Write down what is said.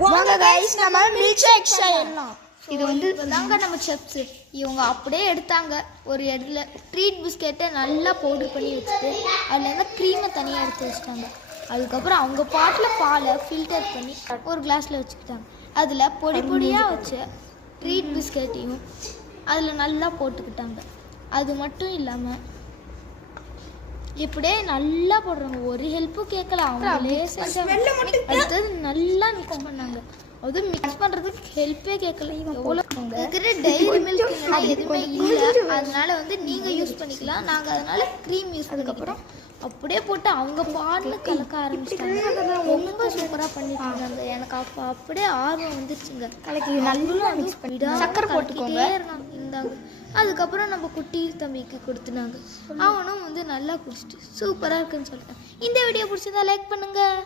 வாங்க गाइस நம்ம milk shake செய்யலாம். இது வந்து தாங்க நம்ம செப்ஸ் இவங்க அப்படியே எடுத்தாங்க. ஒரு இடத்துல ட்ரீட் பிஸ்கெட்டை நல்லா பவுடர் பண்ணி வச்சுட்டு அதில் இருந்தால் க்ரீமை தனியாக எடுத்து வச்சுட்டாங்க. அதுக்கப்புறம் அவங்க பாட்டில் பாலை ஃபில்டர் பண்ணி ஒரு கிளாஸில் வச்சுக்கிட்டாங்க. அதில் பொடி பொடியாக வச்ச ட்ரீட் பிஸ்கெட்டையும் அதில் நல்லா போட்டுக்கிட்டாங்க. அது மட்டும் இல்லாமல் இப்படியே நல்லா போடுறாங்க. ஒரு ஹெல்ப்பும் கேட்கல, அவங்களே செஞ்சாங்க. அடுத்தது நல்லா மிக்ஸ் பண்ணாங்க. அதுவும் மிக்ஸ் பண்ணுறதுக்கு ஹெல்ப்பே கேட்கல. இருக்கிற டைரி மில்க் எதுவுமே இல்லை, அதனால வந்து நீங்கள் யூஸ் பண்ணிக்கலாம். நாங்கள் அதனால க்ரீம் யூஸ் பண்ணதுக்கப்புறம் அப்படியே போட்டு அவங்க பால்னு கலக்க ஆரம்பிச்சிட்டாங்க. ரொம்ப சூப்பராக பண்ணிட்டாங்க. எனக்கு அப்போ அப்படியே ஆர்வம் வந்துருச்சுங்க. கலக்கி நல்லா மிக்ஸ் பண்ணிட்டு சக்கரை போட்டுக்கோங்க இருந்தாங்க. அதுக்கப்புறம் நம்ம குட்டி தம்பிக்கு கொடுத்துனாங்க. அவனும் வந்து நல்லா குடிச்சிட்டு சூப்பராக இருக்குன்னு சொல்லிட்டான். இந்த வீடியோ பிடிச்சதா லைக் பண்ணுங்கள்.